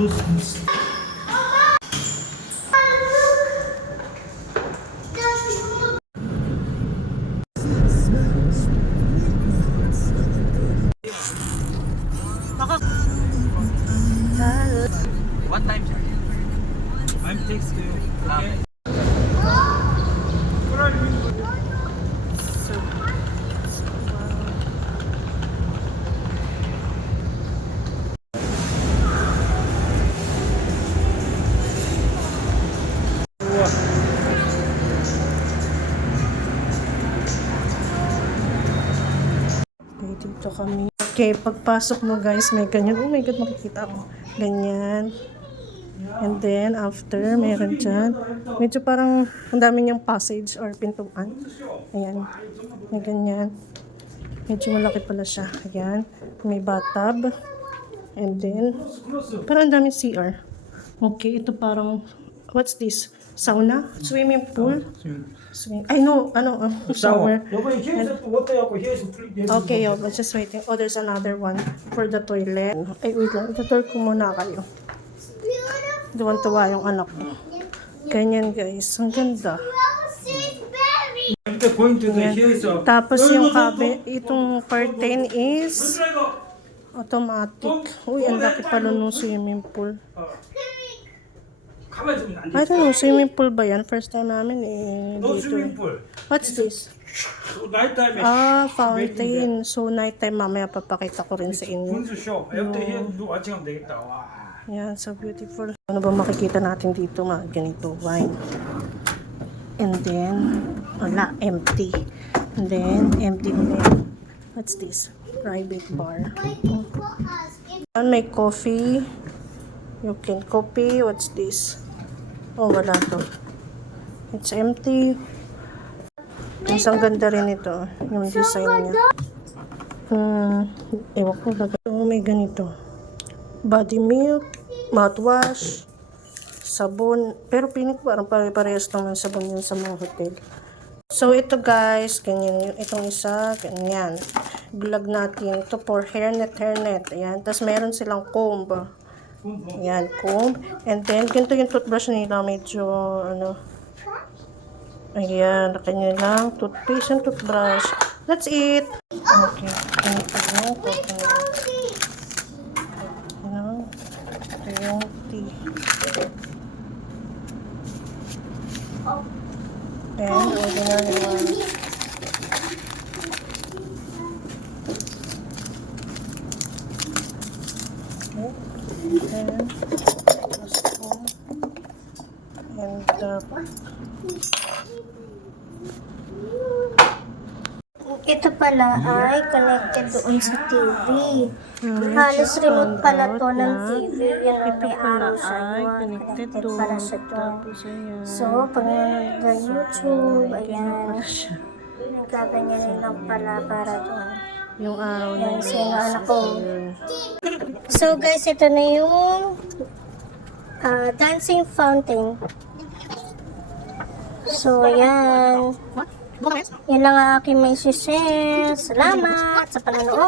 What time, sir? I'm text you. Okay. Dito kami. Okay, pagpasok mo guys, may ganyan. Oh my God, makikita ko. Ganyan. And then, after, meron dyan. Medyo parang, ang dami niyang passage or pintuan. Ayan. May ganyan. Medyo malaki pala siya. Ayan. May bathtub. And then, parang ang daming CR. Okay, ito parang, what's this? Sauna? Swimming pool? I know, uh, ano, shower. Okay, yo, but just waiting. Oh, there's another one for the toilet. Ay, wait lang. Itutur ko muna kayo. Duwan-tuwa yung anak ko. Ganyan, guys. Ang ganda. Ganyan. Tapos yung cabinet, itong curtain is automatic. Uy, ang laki pala nung swimming pool. I don't know, swimming pool ba yan? First time namin eh. No dito. swimming pool. What's this? So nighttime is ah, fountain. So nighttime mamaya papakita ko rin sa inyo. No. Yan, so beautiful. Ano ba makikita natin dito mga ganito wine. And then, wala, empty. And then, empty din. What's this? Private bar. And may coffee. You can copy. What's this? Oh, wala to. It's empty. Mas ang ganda rin ito. Yung design niya. Hmm, ewan ko. Oh, may ganito body milk, mouthwash, sabon. Pero pinig ko parang pare-parehas lang ng sabon yun sa mga hotel. So, ito guys, ganyan yun. Itong isa, ganyan. Vlog natin. Ito for hairnet, hairnet. Ayan. Tapos, meron silang comb. Ayan, comb. And then, ganito yung toothbrush nila. Medyo, ano, Ayan, kanya lang. Toothpaste and toothbrush. That's it. Okay. Ganito yung. Ano? Ito yung tea. Then, ordinary one. Then, tapos ito. And, uh, Ito pala ay connected doon sa TV. Halos remote pala to ng TV. Yan ang may araw siya. ay connected Connected pala siya to. Ayan. So, pag nanonood ng YouTube, ayan, gaganyanin lang pala para doon. Yung araw na Yan, yun. so yung anak ko. So guys, ito na yung ah, dancing fountain. So, yan. Yan lang ang aking may share. Salamat sa pananood.